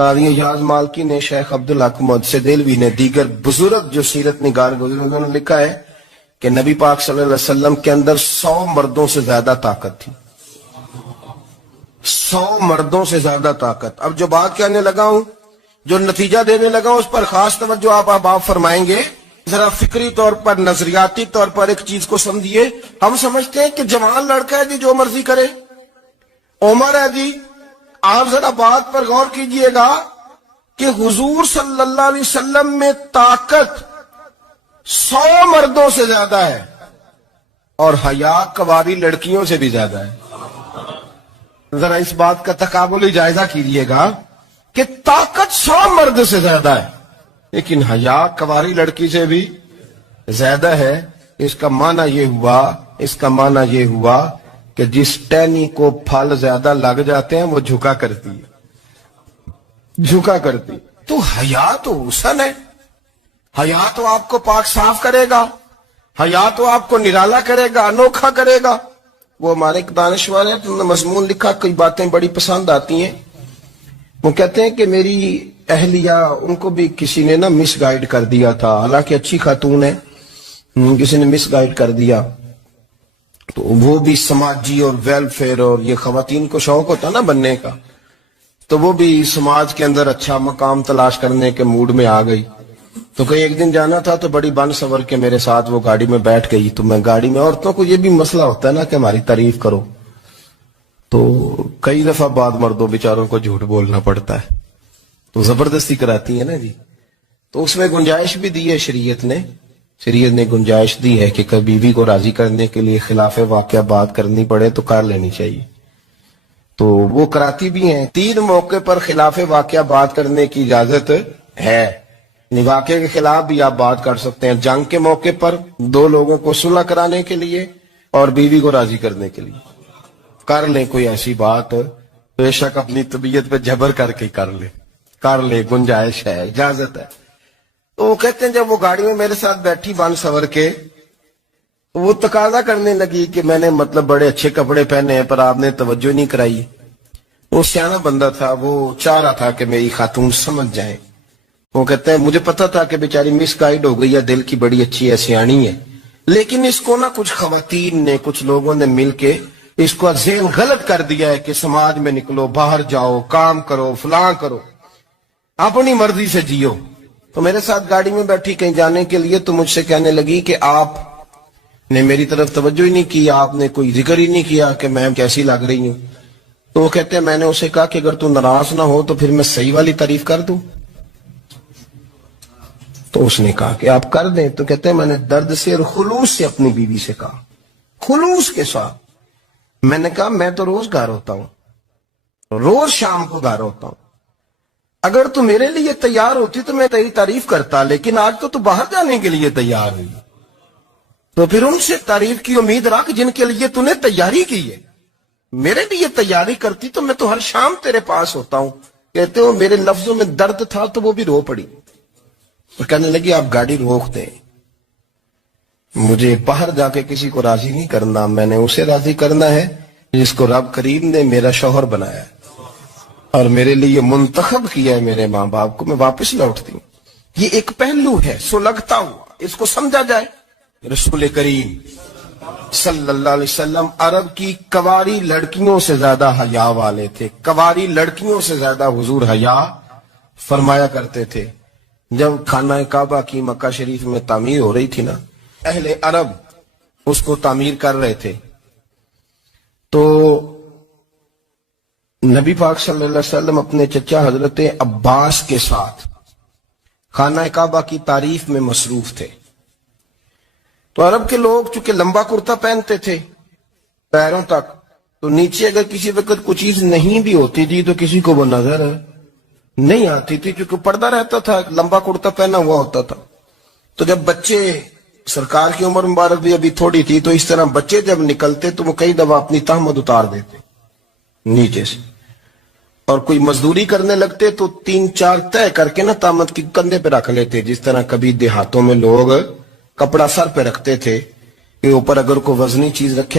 قاضی اعجاز مالکی نے، شیخ عبدالحق محدث دہلوی نے، دیگر بزرگ جو سیرت نگار گزرے انہوں نے لکھا ہے کہ نبی پاک صلی اللہ علیہ وسلم کے اندر 100 مردوں سے زیادہ طاقت تھی. 100 مردوں سے زیادہ طاقت. اب جو بات کہنے لگا ہوں، جو نتیجہ دینے لگا ہوں، اس پر خاص توجہ آپ فرمائیں گے. ذرا فکری طور پر، نظریاتی طور پر ایک چیز کو سمجھیے. ہم سمجھتے ہیں کہ جوان لڑکا ہے جی، جو مرضی کرے، عمر ہے جی. آپ ذرا بات پر غور کیجئے گا کہ حضور صلی اللہ علیہ وسلم میں طاقت 100 مردوں سے زیادہ ہے اور حیا کواری لڑکیوں سے بھی زیادہ ہے. ذرا اس بات کا تقابلی جائزہ کیجئے گا کہ طاقت 100 مرد سے زیادہ ہے لیکن حیا کواری لڑکی سے بھی زیادہ ہے. اس کا معنی یہ ہوا کہ جس ٹہنی کو پھل زیادہ لگ جاتے ہیں وہ جھکا کرتی ہے. تو حیا تو حسن ہے، حیا تو آپ کو پاک صاف کرے گا، حیا تو آپ کو نرالا کرے گا، انوکھا کرے گا. وہ ہمارے ایک دانشور ہیں، انہوں نے مضمون لکھا، کئی باتیں بڑی پسند آتی ہیں. وہ کہتے ہیں کہ میری اہلیہ، ان کو بھی کسی نے مس گائیڈ کر دیا تھا، حالانکہ اچھی خاتون ہے، کسی نے مس گائیڈ کر دیا. تو وہ بھی سماجی اور ویلفیئر، اور یہ خواتین کو شوق ہوتا نا بننے کا، تو وہ بھی سماج کے اندر اچھا مقام تلاش کرنے کے موڈ میں آ گئی. تو کہیں ایک دن جانا تھا تو بڑی بن سور کے میرے ساتھ وہ گاڑی میں بیٹھ گئی. تو میں گاڑی میں، عورتوں کو یہ بھی مسئلہ ہوتا ہے نا کہ ہماری تعریف کرو، تو کئی دفعہ بعد مردوں بیچاروں کو جھوٹ بولنا پڑتا ہے، تو زبردستی کراتی ہے نا جی. تو اس میں گنجائش بھی دی ہے شریعت نے گنجائش دی ہے کہ کبھی بیوی کو راضی کرنے کے لیے خلاف واقعہ بات کرنی پڑے تو کر لینی چاہیے. تو وہ کراتی بھی ہیں. 3 موقع پر خلاف واقعہ بات کرنے کی اجازت ہے. واقعے کے خلاف بھی آپ بات کر سکتے ہیں. جنگ کے موقع پر 2 لوگوں کو صلح کرانے کے لیے اور بیوی کو راضی کرنے کے لیے کر لیں کوئی ایسی بات. بے شک اپنی طبیعت پہ جبر کر کے کر لے، گنجائش ہے، اجازت ہے. تو وہ کہتے ہیں جب وہ گاڑی میں میرے ساتھ بیٹھی بن سور کے، وہ تقاضا کرنے لگی کہ میں نے بڑے اچھے کپڑے پہنے ہیں پر آپ نے توجہ نہیں کرائی. وہ سیانا بندہ تھا، وہ چاہ رہا تھا کہ میری خاتون سمجھ جائے. وہ کہتے ہیں مجھے پتا تھا کہ بیچاری مس گائیڈ ہو گئی ہے، دل کی بڑی اچھی ہے، سیانی ہے، لیکن اس کو کچھ خواتین نے، کچھ لوگوں نے مل کے اس کو ذہن غلط کر دیا ہے کہ سماج میں نکلو، باہر جاؤ، کام کرو، فلاں کرو، اپنی مرضی سے جیو. تو میرے ساتھ گاڑی میں بیٹھی کہیں جانے کے لیے، تو مجھ سے کہنے لگی کہ آپ نے میری طرف توجہ ہی نہیں کی، آپ نے کوئی ذکر ہی نہیں کیا کہ میں کیسی لگ رہی ہوں. تو وہ کہتے ہیں میں نے اسے کہا کہ اگر تو ناراض نہ ہو تو پھر میں صحیح والی تعریف کر دوں. تو اس نے کہا کہ آپ کر دیں. تو کہتے ہیں میں نے درد سے اور خلوص سے اپنی بیوی سے کہا، خلوص کے ساتھ. میں نے کہا میں تو روز گھر ہوتا ہوں، روز شام کو گھر ہوتا ہوں، اگر تو میرے لیے تیار ہوتی تو میں تیری تعریف کرتا، لیکن آج تو باہر جانے کے لیے تیار ہوئی، تو پھر ان سے تعریف کی امید رکھ جن کے لیے تو نے تیاری کی ہے. میرے لیے تیاری کرتی تو میں تو ہر شام تیرے پاس ہوتا ہوں. کہتے ہو میرے لفظوں میں درد تھا تو وہ بھی رو پڑی. اور کہنے لگی آپ گاڑی روک دیں، مجھے باہر جا کے کسی کو راضی نہیں کرنا، میں نے اسے راضی کرنا ہے جس کو رب کریم نے میرا شوہر بنایا ہے اور میرے لیے منتخب کیا ہے میرے ماں باپ کو. میں واپس لوٹتی ہوں. یہ ایک پہلو ہے سلگتا ہوا، اس کو سمجھا جائے. رسول کریم صلی اللہ علیہ وسلم عرب کی کواری لڑکیوں سے زیادہ حیا والے تھے. کواری لڑکیوں سے زیادہ حضور حیا فرمایا کرتے تھے. جب خانہ کعبہ کی مکہ شریف میں تعمیر ہو رہی تھی نا، اہل عرب اس کو تعمیر کر رہے تھے، تو نبی پاک صلی اللہ علیہ وسلم اپنے چچا حضرت عباس کے ساتھ خانہ کعبہ کی تعریف میں مصروف تھے. تو عرب کے لوگ چونکہ لمبا کرتا پہنتے تھے پیروں تک، تو نیچے اگر کسی وقت کوئی چیز نہیں بھی ہوتی تھی تو کسی کو وہ نظر نہیں آتی تھی، کیونکہ پردہ رہتا تھا، لمبا کرتا پہنا ہوا ہوتا تھا. تو جب بچے، سرکار کی عمر مبارک بھی ابھی تھوڑی تھی، تو اس طرح بچے جب نکلتے تو وہ کئی دفعہ اپنی تہمت اتار دیتے نیچے سے، اور کوئی مزدوری کرنے لگتے تو 3-4 طے کر کے تہمت کی کندھے پہ رکھ لیتے. جس طرح کبھی دیہاتوں میں لوگ کپڑا سر پہ رکھتے تھے کہ اوپر اگر کوئی وزنی چیز رکھیں